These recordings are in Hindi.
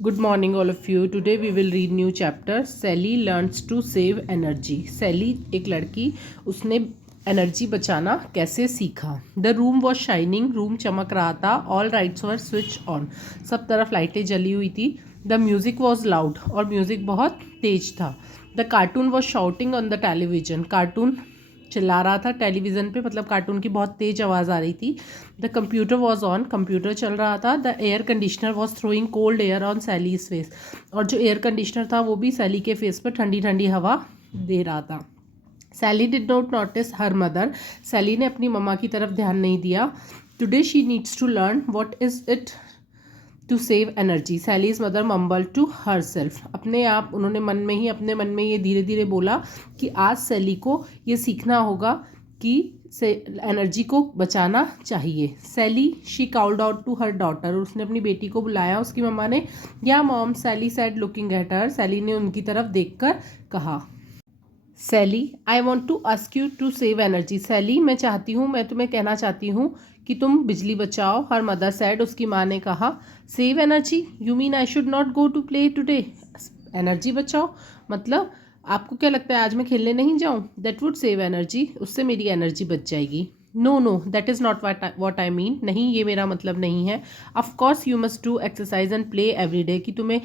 Good morning, all of you. Today we will read new chapter. Sally learns to save energy. Sally एक लड़की, उसने एनर्जी बचाना कैसे सीखा. The room was shining. Room चमक रहा था. All lights were switched on. सब तरफ लाइटें जली हुई थी. The music was loud. और म्यूज़िक बहुत तेज था. The cartoon was shouting on the television. Cartoon चिल्ला रहा था टेलीविज़न पे, मतलब कार्टून की बहुत तेज़ आवाज़ आ रही थी. The computer was on. Computer चल रहा था. The air conditioner was throwing cold air on सैलीज face. और जो एयर कंडीशनर था वो भी सैली के फेस पर ठंडी ठंडी हवा दे रहा था. Sally did not notice her mother. Sally ने अपनी मम्मा की तरफ ध्यान नहीं दिया. Today she needs to learn what is it to save energy. Sally's mother mumble to herself. उन्होंने अपने मन में ये धीरे धीरे बोला कि आज सैली को ये सीखना होगा कि से एनर्जी को बचाना चाहिए. Sally she called out to her daughter. उसने अपनी बेटी को बुलाया, उसकी मम्मा ने. Yeah mom, Sally said looking at her. Sally ने उनकी तरफ देखकर कहा. Sally, I want to ask you to save energy. Sally, मैं तुम्हें कहना चाहती हूँ कि तुम बिजली बचाओ. Her mother said. उसकी माँ ने कहा. Save energy, you mean I should not go to play today. Energy बचाओ मतलब आपको क्या लगता है आज मैं खेलने नहीं जाऊँ? That would save energy. उससे मेरी एनर्जी बच जाएगी. No no, that is not what I mean. नहीं, ये मेरा मतलब नहीं है. Of course you must do exercise and play every day. कि तुम्हें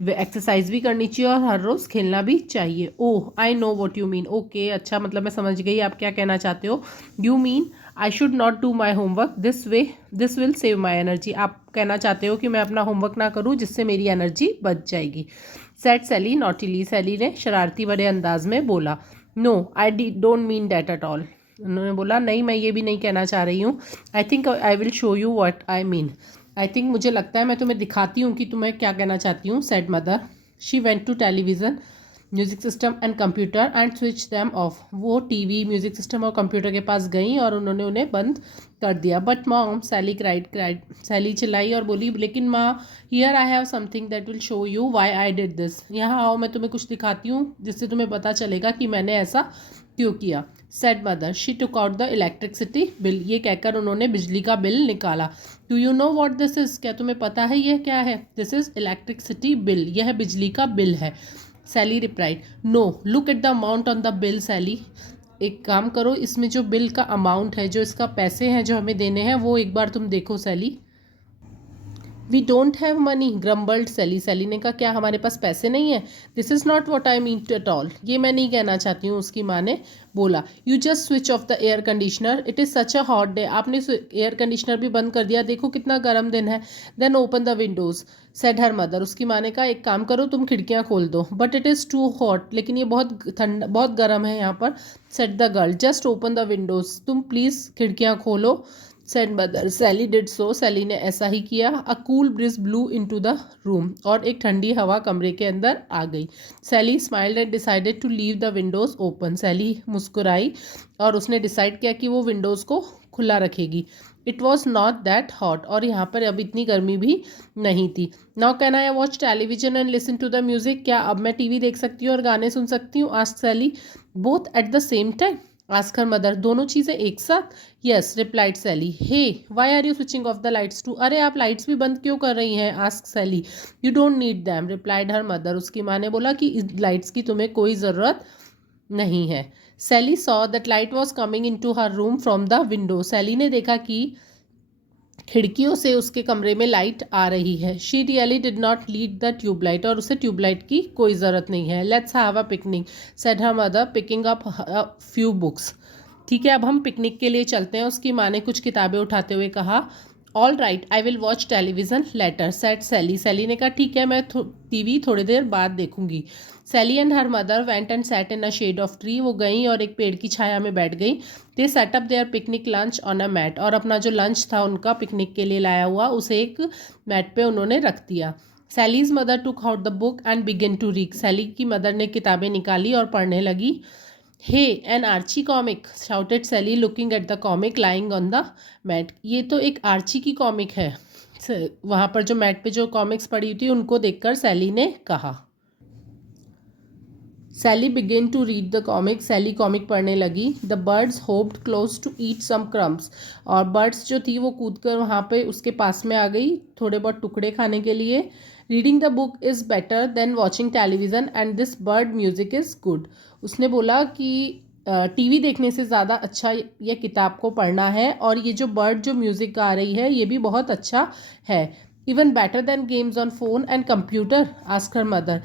एक्सरसाइज भी करनी चाहिए और हर रोज़ खेलना भी चाहिए. Oh, I know what you mean. Okay, अच्छा, मतलब मैं समझ गई आप क्या कहना चाहते हो. You mean I should not do my homework this will save my energy. आप कहना चाहते हो कि मैं अपना होमवर्क ना करूँ जिससे मेरी एनर्जी बच जाएगी. सेड सैली नॉटिली. सैली ने शरारती भरे अंदाज में बोला. No, I don't mean that at all. उन्होंने बोला, नहीं, मैं ये भी नहीं कहना चाह रही हूँ. आई think I will show you what I mean. I think मुझे लगता है मैं तुम्हें दिखाती हूँ कि तुम्हें क्या कहना चाहती हूँ. Said mother. She went to television, music system and computer and switch them off. वो टीवी, म्यूज़िक सिस्टम और कंप्यूटर के पास गई और उन्होंने उन्हें बंद कर दिया. But mom, Sally cried. Sally चिल्लाई और बोली, लेकिन माँ, here I have something that will show you why I did this. यहाँ आओ, मैं तुम्हें कुछ दिखाती हूँ जिससे तुम्हें पता चलेगा कि मैंने ऐसा क्यों किया. Said mother. She took out the electricity bill. ये कहकर उन्होंने बिजली का बिल निकाला. Do you know what this is. क्या तुम्हें पता है यह क्या है? This is electricity bill. यह बिजली का बिल है. Sally replied. No, look at the amount on the bill. Sally, एक काम करो, इसमें जो बिल का अमाउंट है, जो इसका पैसे हैं जो हमें देने हैं, वो एक बार तुम देखो. सैली. We don't have money, ग्रम्बल्ड Sally. Sally ने कहा, क्या हमारे पास पैसे नहीं है? This is not what I mean at all. ये मैं नहीं कहना चाहती हूँ. उसकी माँ ने बोला. You just switch off the air conditioner. It is such a hot day. आपने एयर कंडीशनर भी बंद कर दिया. देखो कितना गर्म दिन है. Then open the windows. Said her mother. उसकी माँ ने कहा, एक काम करो, तुम खिड़कियाँ खोल दो. But it is too hot. लेकिन ये बहुत ठंड, बहुत गर्म है यहाँ पर. Said the girl. Just open the windows. तुम प्लीज़ खिड़कियाँ खोलो. Said mother. Sally did so. Sally ने ऐसा ही किया. A cool breeze blew into the room. और एक ठंडी हवा कमरे के अंदर आ गई. Sally smiled and decided to leave the windows open. Sally मुस्कुराई और उसने डिसाइड किया कि वो विंडोज़ को खुला रखेगी. It was not that hot. और यहाँ पर अब इतनी गर्मी भी नहीं थी. Now can I watch television and listen to the music. क्या अब मैं टीवी देख सकती हूँ और गाने सुन सकती हूँ? Asked Sally. Both at the same time. Asked her mother. दोनों चीज़ें एक साथ? Yes, replied Sally. Hey, why are you switching off the lights too. अरे, आप लाइट्स भी बंद क्यों कर रही हैं? Asked Sally. You don't need them, replied her mother. उसकी माँ ने बोला कि लाइट्स की तुम्हें कोई ज़रूरत नहीं है. Sally saw that light was coming in to her room from the window. Sally ने देखा कि खिड़कियों से उसके कमरे में लाइट आ रही है. She really did not lead the tubelight. और उसे ट्यूबलाइट की कोई ज़रूरत नहीं है. Let's have a picnic, said her mother, picking up a few books. ठीक है, अब हम पिकनिक के लिए चलते हैं. उसकी माँ ने कुछ किताबें उठाते हुए कहा. All right, I will watch television later, said Sally. Sally ने कहा, ठीक है, मैं टीवी थोड़ी देर बाद देखूंगी. Sally and her mother went and sat in a shade of tree. वो गई और एक पेड़ की छाया में बैठ गई. They set up their picnic lunch on a mat. और अपना जो लंच था उनका पिकनिक के लिए लाया हुआ, उसे एक मैट पे उन्होंने रख दिया. Sally's mother took out the book and begin to read. Sally की मदर ने किताबें निकाली और पढ़ने लगी. Hey, an Archie comic, shouted Sally looking at the comic lying on the mat. ये तो एक आर्ची की कॉमिक है. वहाँ पर जो मैट पे जो कॉमिक्स पड़ी थी उनको देखकर सैली ने कहा. Sally began to read the comic, Sally comic पढ़ने लगी। The birds hopped close to eat some crumbs, और बर्ड्स जो थी वो कूद कर वहाँ पे उसके पास में आ गई थोड़े बहुत टुकड़े खाने के लिए। Reading the book is better than watching television and this bird music is good. उसने बोला कि टीवी देखने से ज़्यादा अच्छा ये किताब को पढ़ना है, और ये जो बर्ड जो म्यूज़िक गा रही है ये भी बहुत अच्छा है। Even better than games on phone and computer, asked her mother.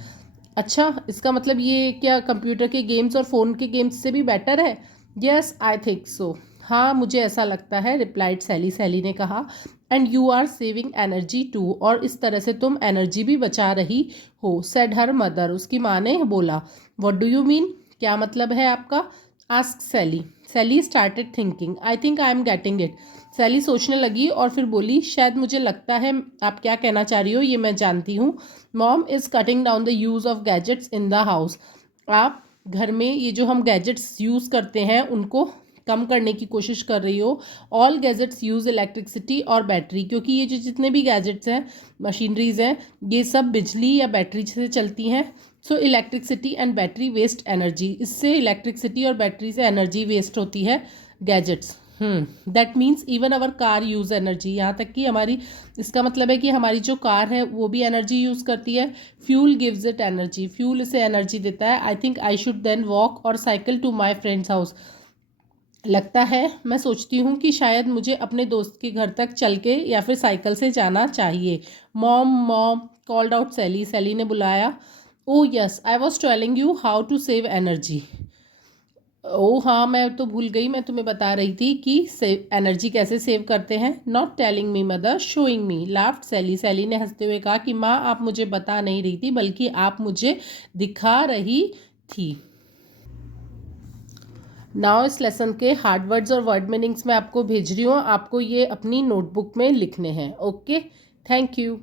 अच्छा, इसका मतलब ये क्या कंप्यूटर के गेम्स और फ़ोन के गेम्स से भी बेटर है? यस आई थिंक सो, हाँ मुझे ऐसा लगता है, रिप्लाइड सैली, सैली ने कहा। And you are saving energy too, और इस तरह से तुम एनर्जी भी बचा रही हो, सेड हर मदर, उसकी माँ ने बोला। व्हाट डू यू मीन, क्या मतलब है आपका? Ask Sally. Sally started thinking, I think I am getting it. Sally सोचने लगी और फिर बोली, शायद मुझे लगता है आप क्या कहना चाह रही हो ये मैं जानती हूँ। Mom is cutting down the use of gadgets in the house, आप घर में ये जो हम गैजेट्स यूज़ करते हैं उनको कम करने की कोशिश कर रही हो। ऑल गैजेट्स यूज़ इलेक्ट्रिसिटी और बैटरी, क्योंकि ये जो जितने भी गैजेट्स हैं, मशीनरीज हैं, ये सब बिजली या बैटरी से चलती हैं। So electricity and battery waste energy, इससे इलेक्ट्रिसिटी और बैटरी से एनर्जी वेस्ट होती है gadgets. That means even our car use energy, यहाँ तक कि हमारी, इसका मतलब है कि हमारी जो कार है वो भी एनर्जी यूज़ करती है। Fuel gives it energy, fuel इसे एनर्जी देता है। I think I should then walk और cycle to my friend's house, लगता है मैं सोचती हूँ कि शायद मुझे अपने दोस्त के घर तक चल के या फिर साइकिल से जाना चाहिए। Mom mom called out Sally, Sally ने बुलाया। Oh yes I was telling you how to save energy, oh हाँ मैं तो भूल गई, मैं तुम्हें बता रही थी कि सेव एनर्जी कैसे सेव करते हैं। Not telling me mother, showing me, laughed Sally, Sally ने हंसते हुए कहा कि माँ आप मुझे बता नहीं रही थी बल्कि आप मुझे दिखा रही थी। नाउ इस लेसन के हार्ड वर्ड्स और वर्ड मीनिंग्स मैं आपको भेज रही हूँ, आपको ये अपनी नोटबुक में लिखने हैं। Okay, thank you.